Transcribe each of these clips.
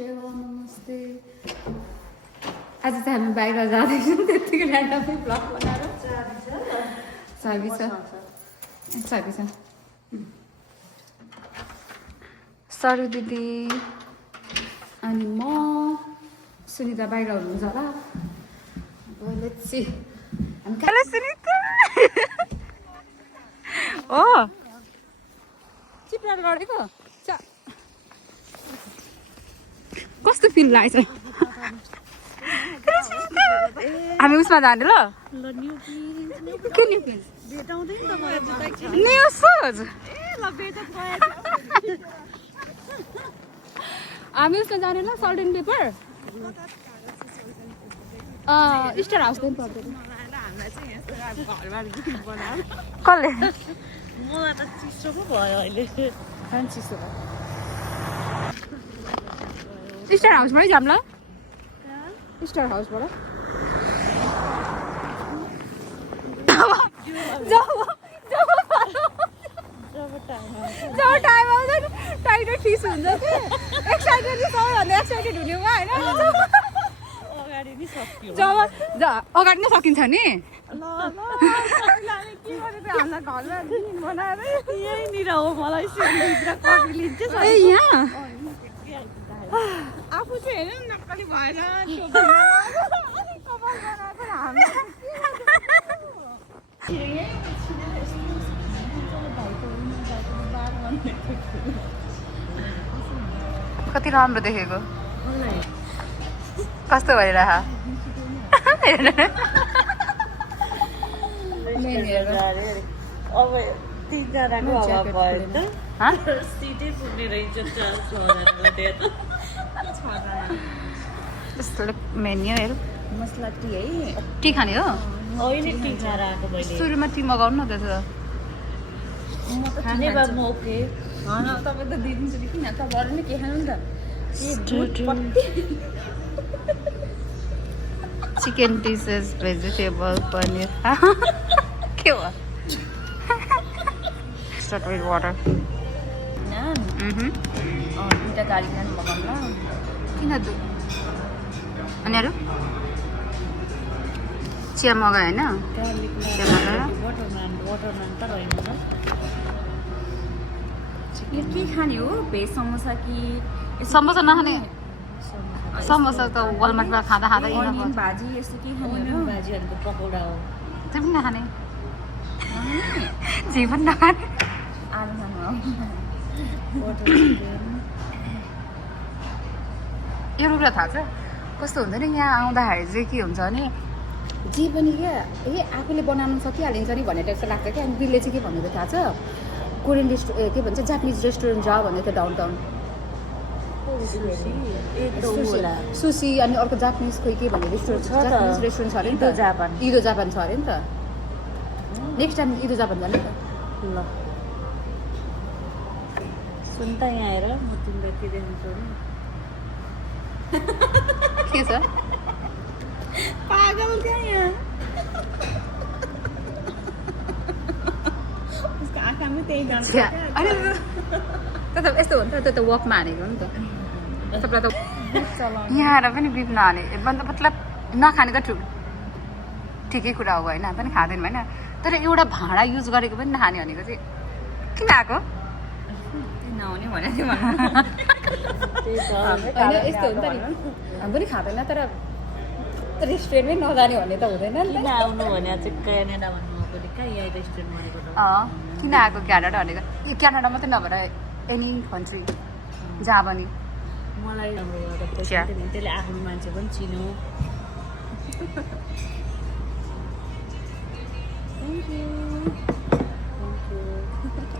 सेवा नमस्ते आज चाहिँ हामी बाहिर जाँदैछौँ त्यतिकै ऱ्यान्डमली ब्लग बनाएर चाबी छ सरु दिदी अनि म सुनिता बाहिर हुनुहुन्छ होला लेट्स सी हेलो सुनिता ओ चिप्रा लडेको कस्तो फिल लागेछ हामी उसमा जाने ल के न्यु सोच हामी उसमा जाने ल salt and paper star house पनि पर्दैन कसले मलाई त चिसो पो भयो अहिले चिसो स्टार हाउसबाटै जाऊँ ल स्टार हाउसबाट जब टाइम आउँछ नि टाइगर फिस हुन्छ कि एक्साइटेड चाहिँ सबैभन्दा एक्साइटेड हुने वा होइन अगाडि नि सक्यो जब अगाडि नै सकिन्छ नि यहीँनिर हो मलाई सिलभित्र कफी लिन्छ यहाँ आफू चाहिँ हेर्नु नक्कली भएर कति राम्रो देखेको कस्तो भइरह अब 3जनाको हवा भयो नि त सिटै पुग्ने रहेछ 6जनाको त्यस्तो मेन्यु हेर मसला टी है टी खाने हो होइन टी खाएर आएको मैले सुरुमा टी मगाउनु न त्यसो खाने भए म ओके तपाईँ त दिदिन्छु कि किन तपाईँहरू नै के खानु नि त चिकन डिसेस भेजिटेबल पनिर के हो स्टार्ट विथ वाटर दुईवटा गाडी खानु मगाउनु ल किन अनि अरू चिया मगायो होइन चिया मगाएर वाटर नान त रहेन त के खाने हो भेज समोसा कि समोसा नखाने समोसा त वालमार्टमा खाँदा अनियन भाजी यस्तो के खाने अनियन भाजीहरूको पकौडा हो त्यो पनि नखाने जे पनि नखाने आलु खानु एउटा कुरा थाहा छ कस्तो हुन्छ नि यहाँ आउँदाखेरि चाहिँ के हुन्छ भने जे पनि क्या आफूले बनाउनु सकिहालिन्छ नि भनेर जस्तो लाग्छ क्या अनि दिदीले चाहिँ के भनेको थाहा छ कोरियन के भन्छ जापानिज रेस्टुरेन्ट जा भनेको थियो डाउनटाउन सुसी अनि अर्को जापानिज खोइ के भन्ने रेस्टुरेन्ट छ जापानिज रेस्टुरेन्ट छ अरे नि त इदो जापान छ अरे नि त नेक्स्ट टाइम इदो जापान जाने त ल सुन त यहाँ आएर म तिमीलाई के देखाउँछु के छ पागल क्या यहाँ उसको आँखामा त्यही जान्छ अरे त यस्तो हो नि त त्यो त वकमा हानेको हो नि त तपाईँलाई त यहाँ आएर पनि बिफ नहाने मतलब नखाने त ठिकै कुरा हो होइन पनि खाँदैन होइन तर एउटा भाँडा युज गरेको पनि नखाने भनेको चाहिँ किन आएको नहुने भनेको थियो होइन यस्तो हो नि त नि हामी पनि खाँदैन तर रेस्टुरेन्टमै नजाने भन्ने त हुँदैन नि किन आउनु भने चाहिँ क्यानाडा भन्नु आएको कहाँ यहाँ रेस्टुरेन्ट भनेको त किन आएको क्यानाडा भनेको यो क्यानाडा मात्रै नभएर एनी कन्ट्री जहाँ पनि मलाई पैसा त्यसले आफ्नो मान्छे पनि चिनो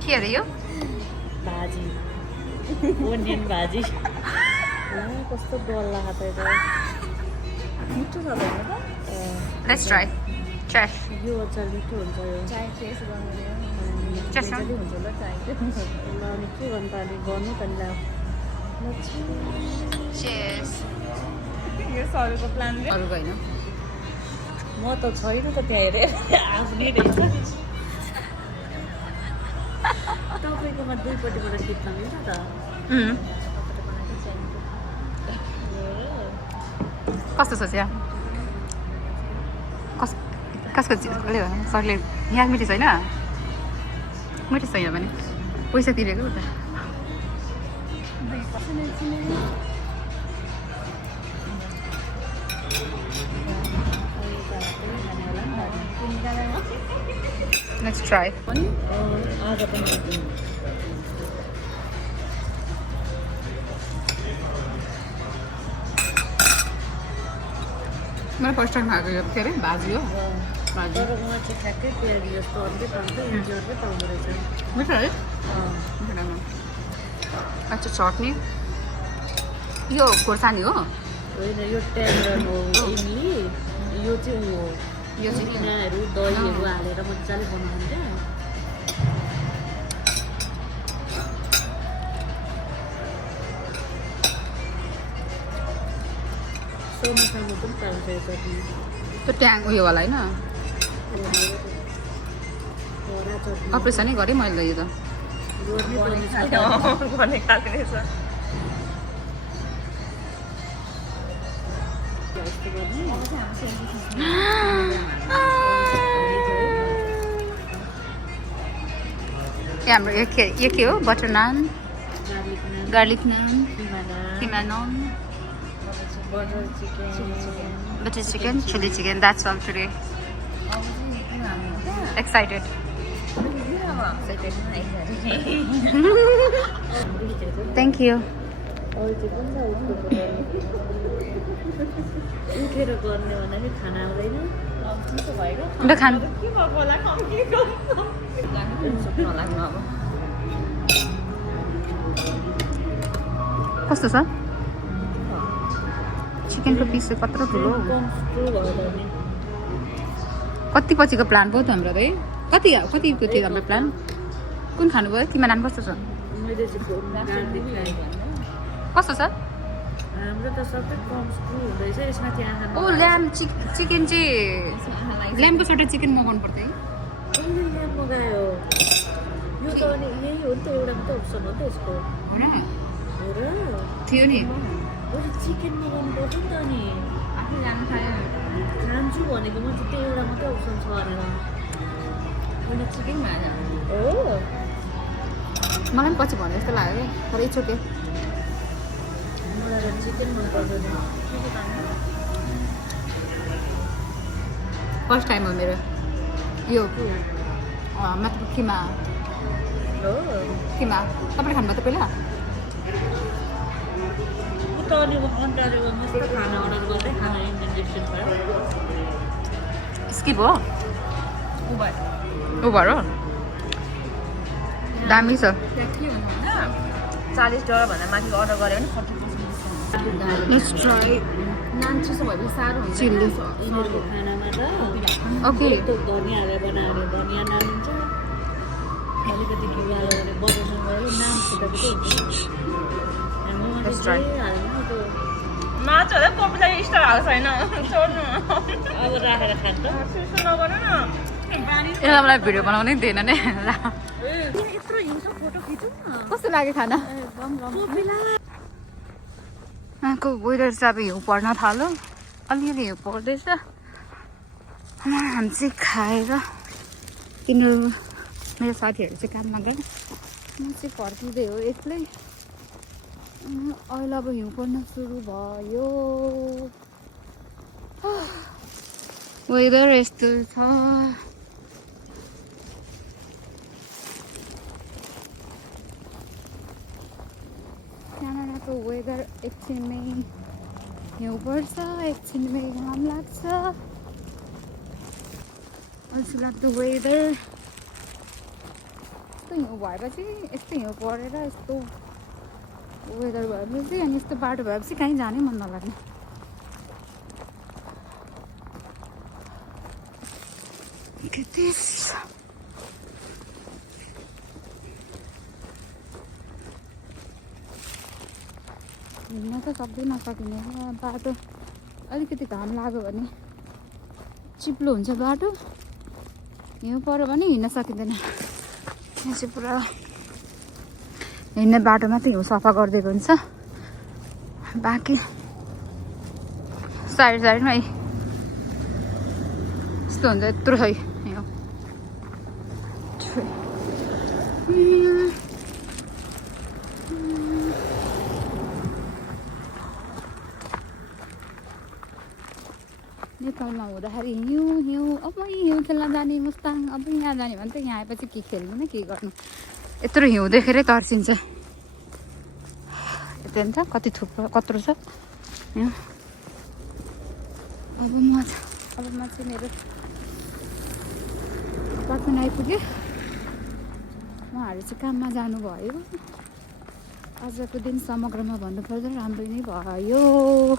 के अरे यो भाजी ओनियन भाजी कस्तो डल्ला खाँदै मिठो छ लेट्स ट्राई ट्र्यास यो चाहिँ मिठो हुन्छ यो ट्र्यास हुन्छ ल चाय ल अनि के गर्नु त अनि गर्नु त नि चेस यो सरको प्लान अरूको होइन म त छैन त त्यहाँ हेरेँ आफ्नै रहेछ तपाईँकोमा दुईपट्टिबाट टिप्न मिल्छ त कस्तो छ चिया कसको चिजले हो सरले यहाँ मिठी छैन मिठी छैन भने पैसा तिरेको त Let's try. मैले फर्स्ट टाइम खाएको यो के अरे भाजी हो भाजी ठ्याक्कै प्याज जस्तो अर्कै पाउँछ हिजो अर्कै पाउँदो रहेछ मिठो है अच्छा चटनी यो खोर्सानी हो होइन यो ट्यामरन हो इमली यो चाहिँ ऊ हो यो चाहिँ पिनाहरू दहीहरू हालेर मजाले बनाउँछ सोमासामा पनि पाउँछ यो चटनी त्यो ट्याङ उयोवाला होइन अपरेसनै गरेँ मैले यो त गर्ने खाले रहेछ हाम्रो यो के हो बटर नान गार्लिक नान किमा naan butter chicken chili chicken that's all today excited thank you उठेर गर्ने भन्दाखेरि खाना आउँदैन अन्त खानु कस्तो छ चिकनको पिस चाहिँ कत्रो ठुलो कति पछिको प्लान भयो त हाम्रो है कतिको थियो हाम्रो प्लान कुन खानुभयो तिम्रो नाम कस्तो छ कस्तो छ हाम्रो त सबै कम स्क्रु हुँदैछ यसमा चाहिँ आँखा ओ ल्याम चिकन चाहिँ ल्याम्पको सट्टा चिकन मगाउनु पर्छ है ल्याम्प मगायो यो त अनि यही हो नि त एउटा मात्रै अप्सन हो त यसको होइन हो र थियो नि अहिले चिकन मगाउनु पर्छ नि त अनि आफै जानु खायो खान्छु भनेको म चाहिँ त्यो एउटा मात्रै अप्सन छ भनेर मैले चिकन खाएन हो मलाई पनि पछि भने जस्तो लाग्यो क्या तर इट्स ओके मलाई त चिकन मन पर्दैन फर्स्ट टाइम हो मेरो यो मतलब किमा हो तपाईँले खानुभयो त पहिला त अनि अन्डाले मस्त खाना अर्डर गर्दै खाना इन्जेक्सन भयो स्किप हो उबर हो दामी छ $40 भन्दा माथि अर्डर गऱ्यो भने 40% लेट्स ट्राई नान चिसो भएपछि साह्रो हुन्छ चिल्ली यिनीहरूको खानामा त ओके त्यो धनिया हालेर बनायो भने धनिया नान हुन्छ अलिकति घिउ हालेर भने बटरसँग गयो नान फुटेको हुन्छ हाम्रोमा चाहिँ हाल्नु त्यो माछा कोपीलाई स्टार हाल्छ छैन छोड्नु अब राखेर खान्छ चिसो नगर्नु न यसलाई मलाई भिडियो बनाउनै दिएन नै यत्रो हिउँछ फोटो खिचौँ न कस्तो लाग्यो खाना यहाँको वेदर चाहिँ अब हिउँ पर्न थाल्यो अलिअलि हिउँ पर्दैछ हामी चाहिँ खाएर तिनीहरू मेरो साथीहरू चाहिँ काममा गयो म चाहिँ फर्किँदै हो एक्लै अहिले अब हिउँ पर्न सुरु भयो वेदर यस्तो छ क्यानाडाको वेदर एकछिनमै हिउँ पर्छ एकछिनमै घाम लाग्छ अल्छिलाग्दो वेदर यस्तो हिउँ भएपछि यस्तो हिउँ परेर यस्तो वेदर भएपछि अनि यस्तो बाटो भएपछि कहीँ जानै मन नलाग्ने हिँड्न त सक्दै नसकिने बाटो अलिकति घाम लाग्यो भने चिप्लो हुन्छ बाटो हिउँ पऱ्यो भने हिँड्न सकिँदैन यहाँ चाहिँ पुरा हिँड्ने बाटोमा त हिउँ सफा गरिदिएको हुन्छ बाँकी साइडमै यस्तो हुन्छ यत्रो छ यो नेपालमा हुँदाखेरि हिउँ अब हिउँ खेल्न जाने मुस्ताङ अब यहाँ जाने भने त यहाँ आएपछि के खेल्नु न के गर्नु यत्रो हिउँ देखेरै तर्सिन्छ यता नि त कति थुप्रो कत्रो छ यहाँ अब म चाहिँ मेरो पार्टन आइपुग्यो उहाँहरू चाहिँ काममा जानुभयो आजको दिन समग्रमा भन्नुपर्दा राम्रो नै भयो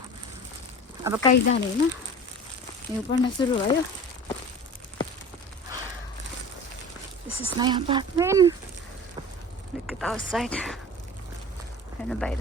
अब कहीँ जाने होइन हिउँ पर्न सुरु भयो this is my apartment look at outside हेर्नु बाहिर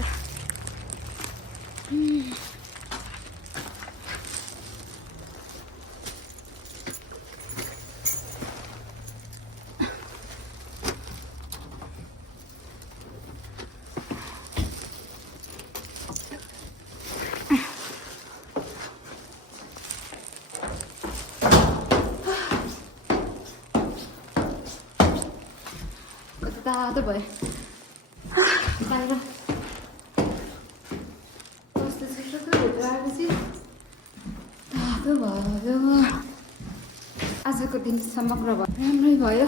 तातो भयो बाहिर कस्तो छिटो भित्र आएपछि तातो भयो आजको दिन समग्र भयो राम्रै भयो